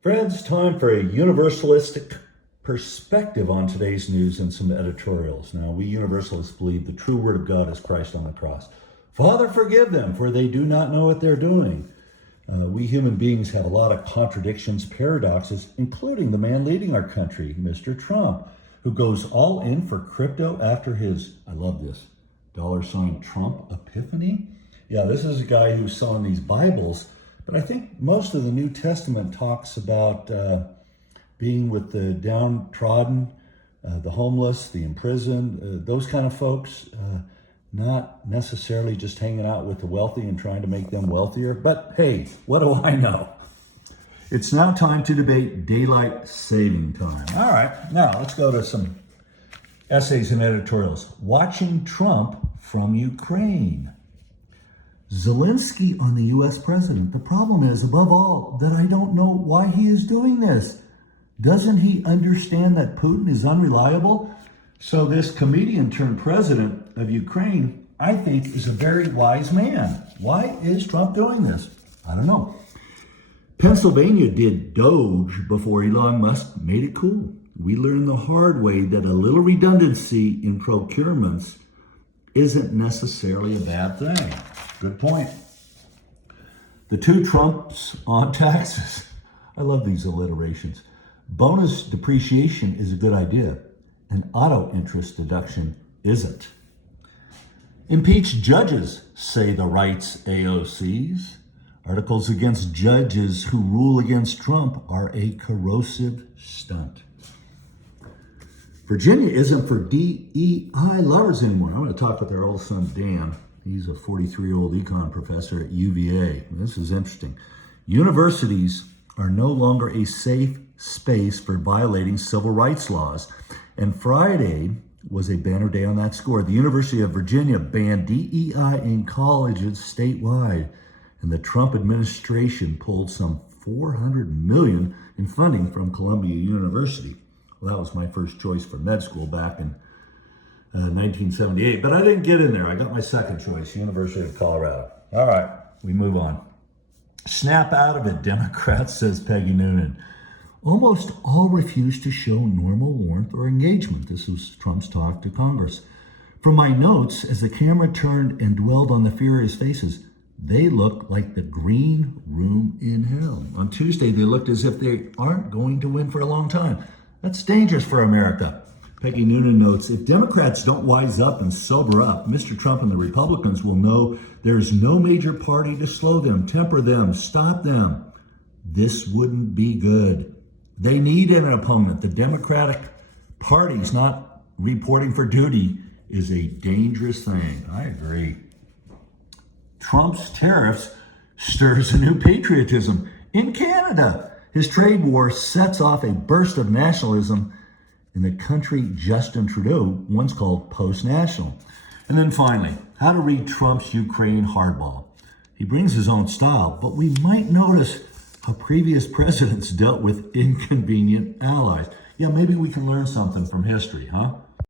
Friends, time for a universalistic perspective on today's news and some editorials. Now, we universalists believe the true word of God is Christ on the cross. Father, forgive them, for they do not know what they're doing. We human beings have a lot of contradictions, paradoxes, including the man leading our country, Mr. Trump, who goes all in for crypto after his, I love this, $ Trump epiphany. Yeah, this is a guy who's selling these Bibles, but I think most of the New Testament talks about being with the downtrodden, the homeless, the imprisoned, those kind of folks, not necessarily just hanging out with the wealthy and trying to make them wealthier. But hey, what do I know? It's now time to debate daylight saving time. All right, now let's go to some essays and editorials. Watching Trump from Ukraine. Zelensky on the U.S. president. The problem is, above all, that I don't know why he is doing this. Doesn't he understand that Putin is unreliable? So this comedian turned president of Ukraine, I think, is a very wise man. Why is Trump doing this? I don't know. Pennsylvania did Doge before Elon Musk made it cool. We learned the hard way that a little redundancy in procurements isn't necessarily a bad thing. Good point. The two Trumps on taxes. I love these alliterations. Bonus depreciation is a good idea. An auto interest deduction isn't. Impeach judges, say the rights AOCs. Articles against judges who rule against Trump are a corrosive stunt. Virginia isn't for DEI lovers anymore. I'm going to talk with our old son, Dan. He's a 43-year-old econ professor at UVA. This is interesting. Universities are no longer a safe space for violating civil rights laws. And Friday was a banner day on that score. The University of Virginia banned DEI in colleges statewide, and the Trump administration pulled some $400 million in funding from Columbia University. Well, that was my first choice for med school back in 1978, but I didn't get in there. I got my second choice, University of Colorado. All right, we move on. Snap out of it, Democrats, says Peggy Noonan. Almost all refused to show normal warmth or engagement. This was Trump's talk to Congress. From my notes, as the camera turned and dwelled on the furious faces, they looked like the green room in hell. On Tuesday, they looked as if they aren't going to win for a long time. That's dangerous for America. Peggy Noonan notes, if Democrats don't wise up and sober up, Mr. Trump and the Republicans will know there's no major party to slow them, temper them, stop them. This wouldn't be good. They need an opponent. The Democratic Party's not reporting for duty is a dangerous thing. I agree. Trump's tariffs stirs a new patriotism in Canada. His trade war sets off a burst of nationalism in the country Justin Trudeau once called post-national. And then finally, how to read Trump's Ukraine hardball. He brings his own style, but we might notice how previous presidents dealt with inconvenient allies. Yeah, maybe we can learn something from history, huh?